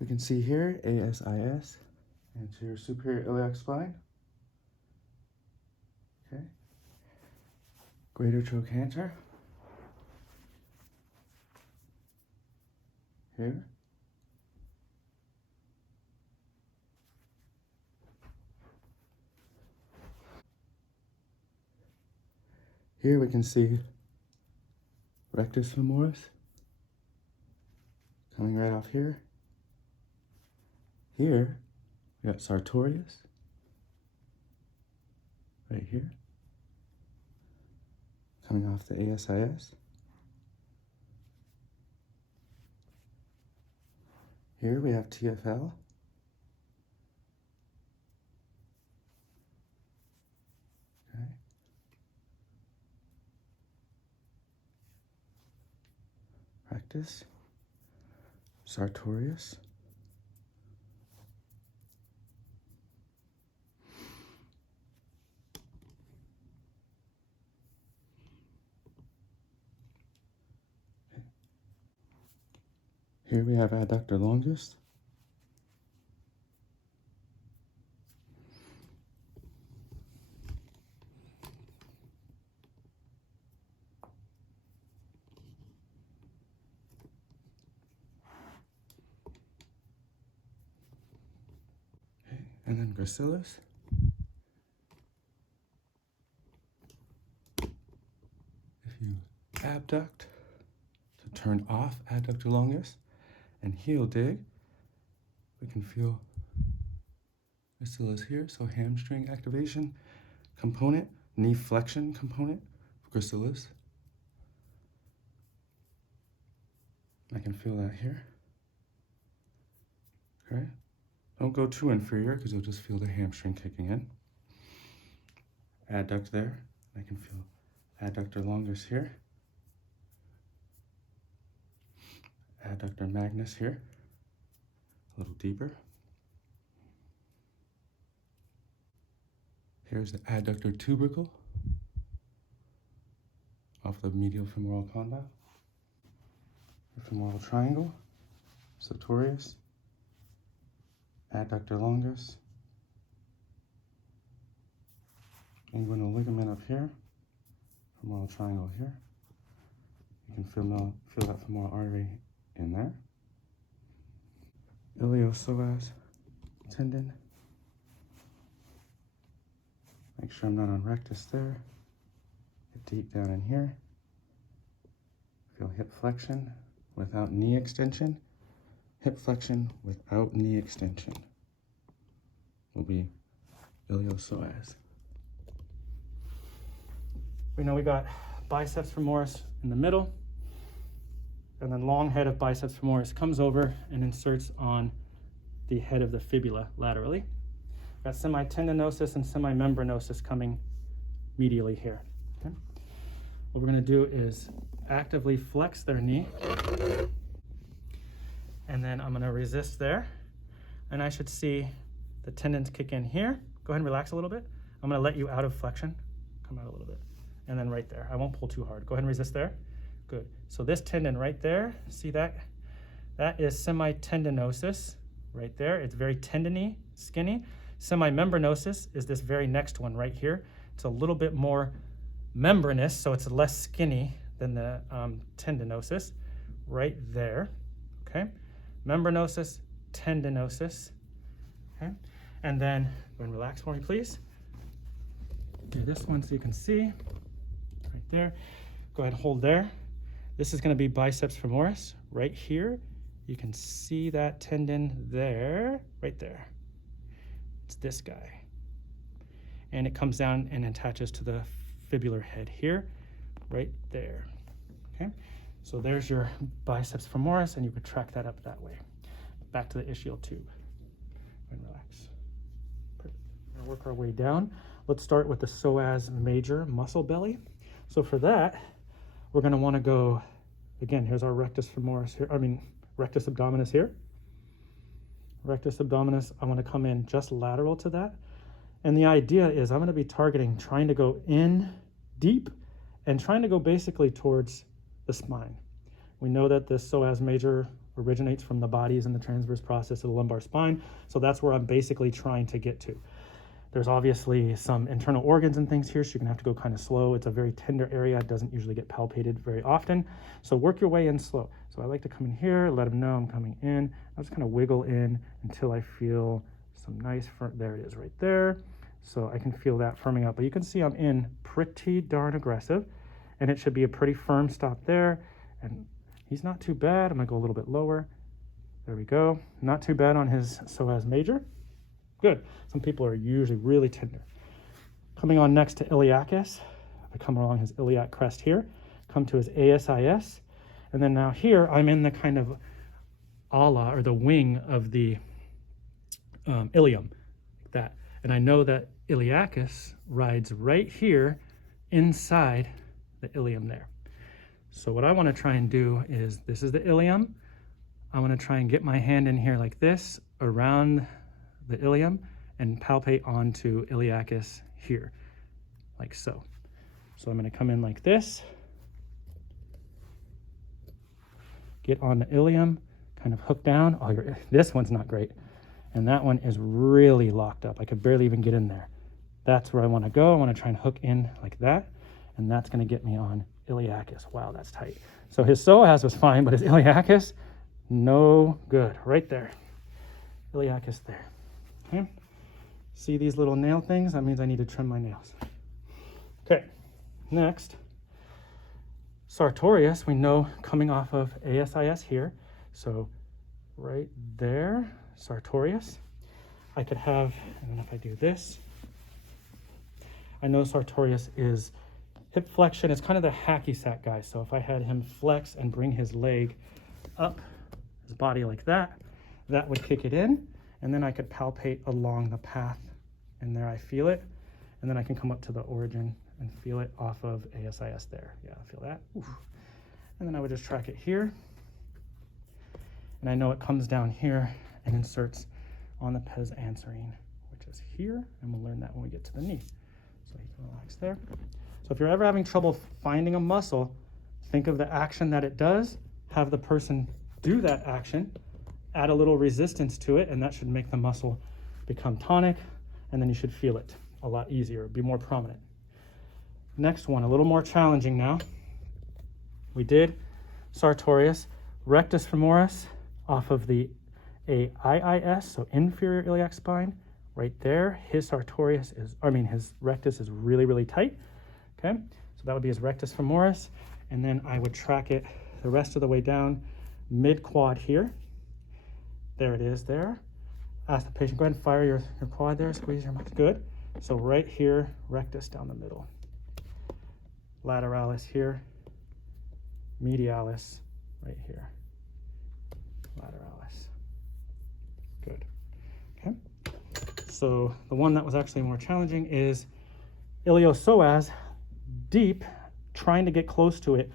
We can see here ASIS, anterior superior iliac spine. Okay. Greater trochanter. Here. Here we can see rectus femoris coming right off here. Here, we got sartorius right here, coming off the ASIS. Here we have TFL. Okay. Rectus, sartorius. Here we have adductor longus. Okay. And then gracilis. If you abduct to turn off adductor longus and heel dig, we can feel gracilis here, so hamstring activation component, knee flexion component of gracilis. I can feel that here. Okay, don't go too inferior because you'll just feel the hamstring kicking in. Adduct there, I can feel adductor longus here. Adductor magnus here, a little deeper. Here's the adductor tubercle off the medial femoral condyle. The femoral triangle, sartorius, adductor longus, inguinal ligament up here, femoral triangle here. You can feel that femoral artery in there. Iliopsoas tendon. Make sure I'm not on rectus there. Get deep down in here. Feel hip flexion without knee extension. Hip flexion without knee extension will be iliopsoas. We know we got biceps femoris in the middle, and then long head of biceps femoris comes over and inserts on the head of the fibula laterally. Got semitendinosus and semimembranosus coming medially here. Okay? What we're going to do is actively flex their knee, and then I'm going to resist there, and I should see the tendons kick in here. Go ahead and relax a little bit. I'm going to let you out of flexion. Come out a little bit. And then right there. I won't pull too hard. Go ahead and resist there. Good. So this tendon right there, see that? That is semitendinosus right there. It's very tendony, skinny. Semimembranosus is this very next one right here. It's a little bit more membranous, so it's less skinny than the tendinosus right there. Okay. Membranosus, tendinosus. Okay. And then go and relax for me, please. Do this one so you can see right there. Go ahead and hold there. This is going to be biceps femoris right here. You can see that tendon there, right there. It's this guy. And it comes down and attaches to the fibular head here, right there. Okay. So there's your biceps femoris, and you could track that up that way. Back to the ischial tube. And relax. Perfect. We're gonna work our way down. Let's start with the psoas major muscle belly. So for that, we're gonna wanna go, again, here's our rectus femoris here, rectus abdominis here. Rectus abdominis, I wanna come in just lateral to that. And the idea is I'm gonna be targeting, trying to go in deep and trying to go basically towards the spine. We know that the psoas major originates from the bodies and the transverse process of the lumbar spine. So that's where I'm basically trying to get to. There's obviously some internal organs and things here, so you're gonna have to go kind of slow. It's a very tender area. It doesn't usually get palpated very often. So work your way in slow. So I like to come in here, let him know I'm coming in. I'll just kind of wiggle in until I feel some nice firm, there it is right there. So I can feel that firming up, but you can see I'm in pretty darn aggressive, and it should be a pretty firm stop there. And he's not too bad. I'm gonna go a little bit lower. There we go. Not too bad on his psoas major. Good. Some people are usually really tender. Coming on next to iliacus, I come along his iliac crest here, come to his ASIS, and then now here I'm in the kind of ala, or the wing of the ilium, like that. And I know that iliacus rides right here inside the ilium there. So what I want to try and do is, this is the ilium. I want to try and get my hand in here like this around the ilium and palpate onto iliacus here, like so. So I'm going to come in like this, get on the ilium, kind of hook down. Oh, this one's not great. And that one is really locked up. I could barely even get in there. That's where I want to go. I want to try and hook in like that. And that's going to get me on iliacus. Wow, that's tight. So his psoas was fine, but his iliacus, no good. Right there. Iliacus there. Okay. See these little nail things? That means I need to trim my nails. Okay. Next, sartorius, we know coming off of ASIS here. So right there, sartorius. I could have, and then if I do this, I know sartorius is hip flexion. It's kind of the hacky sack guy. So if I had him flex and bring his leg up, his body like that, that would kick it in. And then I could palpate along the path, and there I feel it. And then I can come up to the origin and feel it off of ASIS there. Yeah, I feel that. Oof. And then I would just track it here. And I know it comes down here and inserts on the pes anserine, which is here. And we'll learn that when we get to the knee. So you can relax there. So if you're ever having trouble finding a muscle, think of the action that it does, have the person do that action, add a little resistance to it, and that should make the muscle become tonic, and then you should feel it a lot easier, be more prominent. Next one, a little more challenging now. We did sartorius, rectus femoris off of the AIIS, so inferior iliac spine, right there. His sartorius is, his rectus is really, really tight. Okay, so that would be his rectus femoris, and then I would track it the rest of the way down mid quad here. There it is there. Ask the patient, go ahead and fire your quad there, squeeze your mouth, good. So right here, rectus down the middle. Lateralis here, medialis right here. Lateralis, good, okay. So the one that was actually more challenging is iliopsoas, deep, trying to get close to it,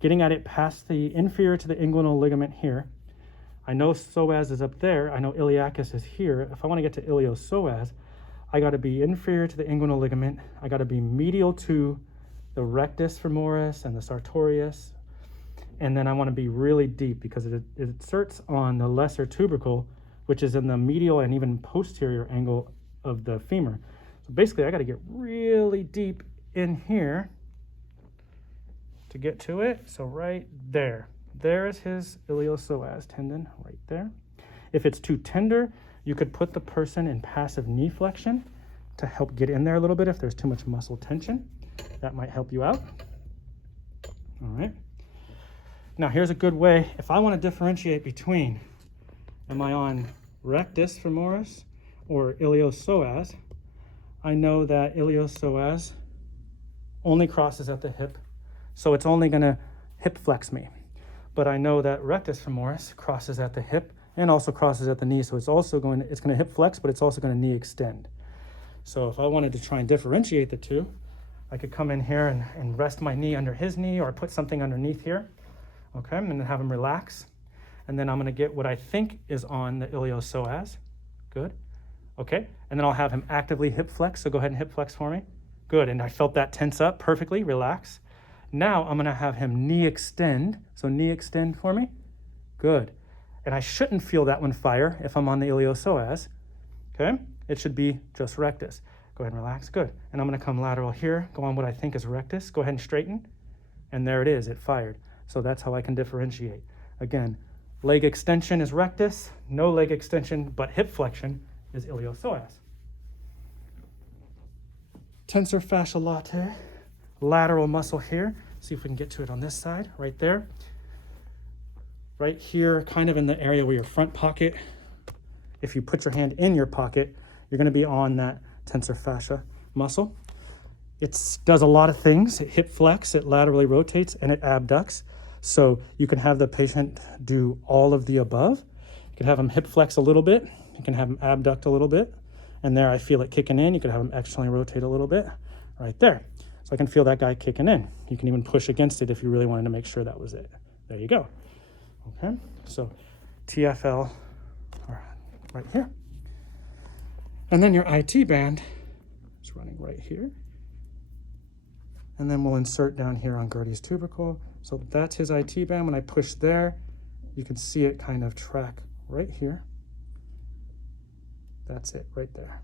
getting at it past the inferior to the inguinal ligament here. I know psoas is up there. I know iliacus is here. If I want to get to iliopsoas, I got to be inferior to the inguinal ligament. I got to be medial to the rectus femoris and the sartorius. And then I want to be really deep because it inserts on the lesser tubercle, which is in the medial and even posterior angle of the femur. So basically, I got to get really deep in here to get to it. So right there. There is his iliopsoas tendon right there. If it's too tender, you could put the person in passive knee flexion to help get in there a little bit if there's too much muscle tension. That might help you out. All right. Now here's a good way. If I want to differentiate between, am I on rectus femoris or iliopsoas, I know that iliopsoas only crosses at the hip, so it's only going to hip flex me. But I know that rectus femoris crosses at the hip and also crosses at the knee. So it's going to hip flex, but it's also going to knee extend. So if I wanted to try and differentiate the two, I could come in here and rest my knee under his knee or put something underneath here. Okay, and then have him relax. And then I'm going to get what I think is on the iliopsoas. Good. Okay, and then I'll have him actively hip flex. So go ahead and hip flex for me. Good, and I felt that tense up perfectly. Relax. Now I'm going to have him knee extend. So knee extend for me. Good. And I shouldn't feel that one fire if I'm on the iliopsoas, okay? It should be just rectus. Go ahead and relax, good. And I'm gonna come lateral here, go on what I think is rectus, go ahead and straighten, and there it is, it fired. So that's how I can differentiate. Again, leg extension is rectus, no leg extension but hip flexion is iliopsoas. Tensor fascia latae, lateral muscle here. See if we can get to it on this side, right there. Right here, kind of in the area where your front pocket, if you put your hand in your pocket, you're gonna be on that tensor fascia muscle. It does a lot of things. It hip flex, it laterally rotates, and it abducts. So you can have the patient do all of the above. You can have them hip flex a little bit. You can have them abduct a little bit. And there I feel it kicking in. You could have them externally rotate a little bit right there. So I can feel that guy kicking in. You can even push against it if you really wanted to make sure that was it. There you go. Okay, so TFL right here. And then your IT band is running right here. And then we'll insert down here on Gertie's tubercle. So that's his IT band. When I push there, you can see it kind of track right here. That's it right there.